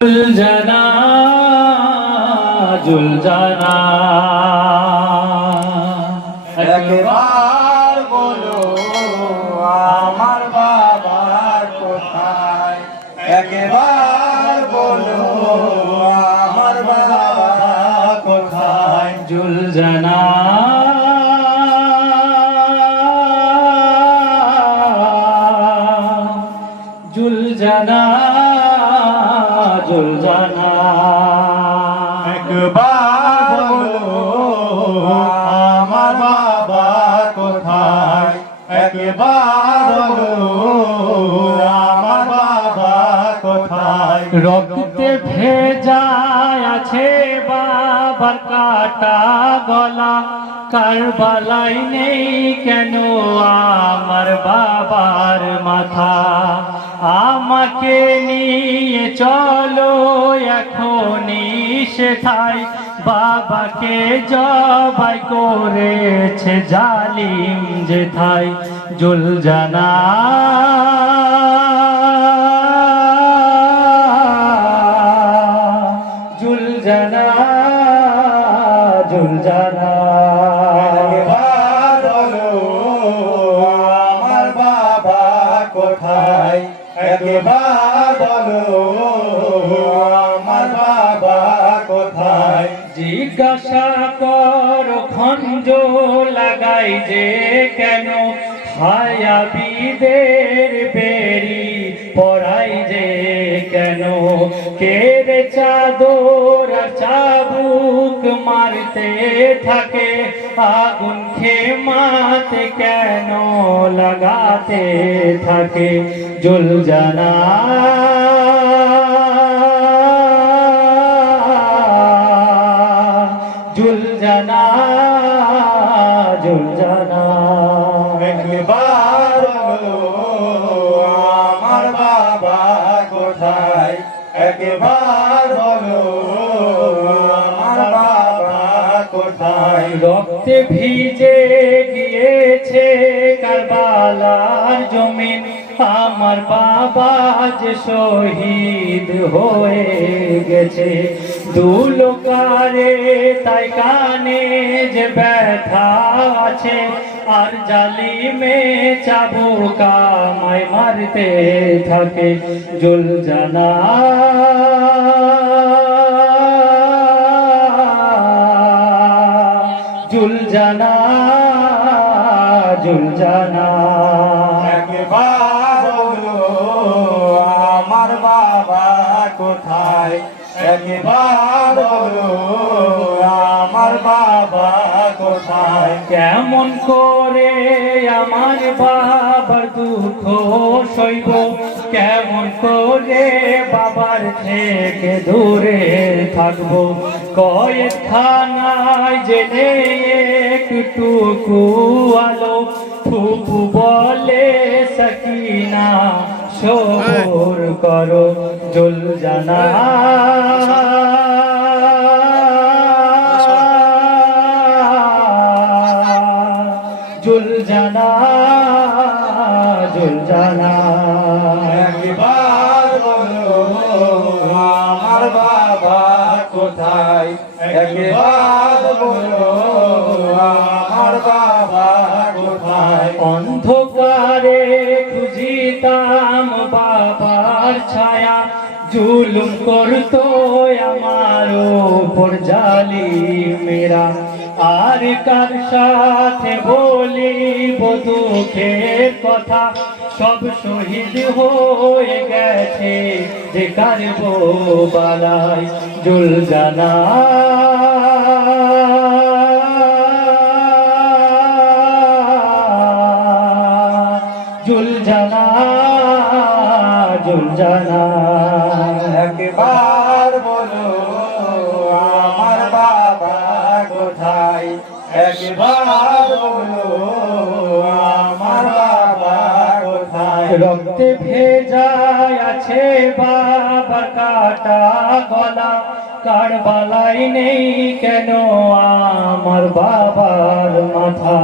জুলজানা জুলজানা। একবার বলো আমার বাবার কোথায়? একবার একবার বলো, আমার বাবা কোথায়? একবার বলো, আমার বাবা কোথায়? রক্তে ভেজা আছে বাবার কাটা গলা। কারবালাই নেই কেন আমার বাবার মাথা? আমাকে নিয়ে চলো সেথায় বাবাকে জবাই করেছে জালিম যেথায় জুল জানা জুল জানা জুল জানা আমার বাবা কোথায়? বলো জিজ্ঞাসা কর, খঞ্জ লাগাই যে কেন? হায়াবিদের বেরি পড়াই যে কেন? কেরে চাদর চাবুক মারতে থাকে? আগুন খেমাতে কেন লাগাতে থাকে? জুল জানা জুল জানা জুল জানা একবার বলো আমার বাবা কোথায়? একবার বলো আমার বাবা কোথায়? রক্তে ভিজে গিয়েছে কারবালার জমিন। আমার বাবা যে শহীদ হয়ে গেছে। দুলোকারে তাই কানে যে ব্যথা আছে, আর জালি জালিমে চাবুকামায় মারতে থাকে জুল জানা। জুল জানা জুল জানা। আমার বাবা কোথায়? আমার বাবা কোথায়? কেমন করে আমার বাবার দুঃখ সইব? কেমন করে বাবার থেকে দূরে থাকব? কয়েক খানায় জেনে একটুকু আলো। ফুপু বলে, সকিনা শোর করো জল জানা জুল জানা জুল জানা। একবার বলো আমার বাবা কোথায়? একবার বলো আমার বাবা কোথায়? অন্ধকারে খুঁজিতাম বাবার ছায়া জুলুম করতো আমার জালি মেরা আর কার সাথে বলিব দুঃখের কথা? সব শহীদ হয়ে গেছে যে কারব বালাই জুল জানা। জুল জানা জুল জানা। একবার কোথায় একবার বাবা রক্তে ভেজা আছে বাবার কাটা গলা। কারবালাই নেই কেন আমার বাবার মাথা?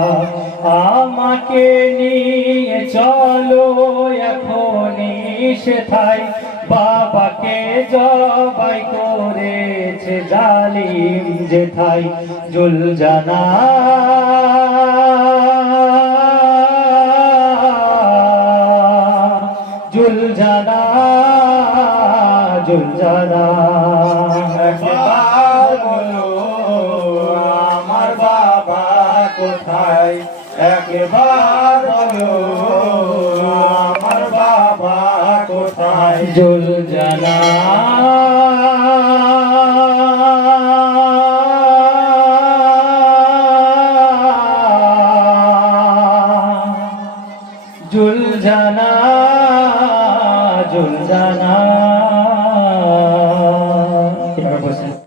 আমাকে নিয়ে চলো এখনই সেথায়। বাবাকে জবাই করেছে জালিম যেথাই জুল জানা জুল জানা জুল জানা আমার বাবা কোথায়? একবার বলো। জুল জানা। জুল জানা জুল জানা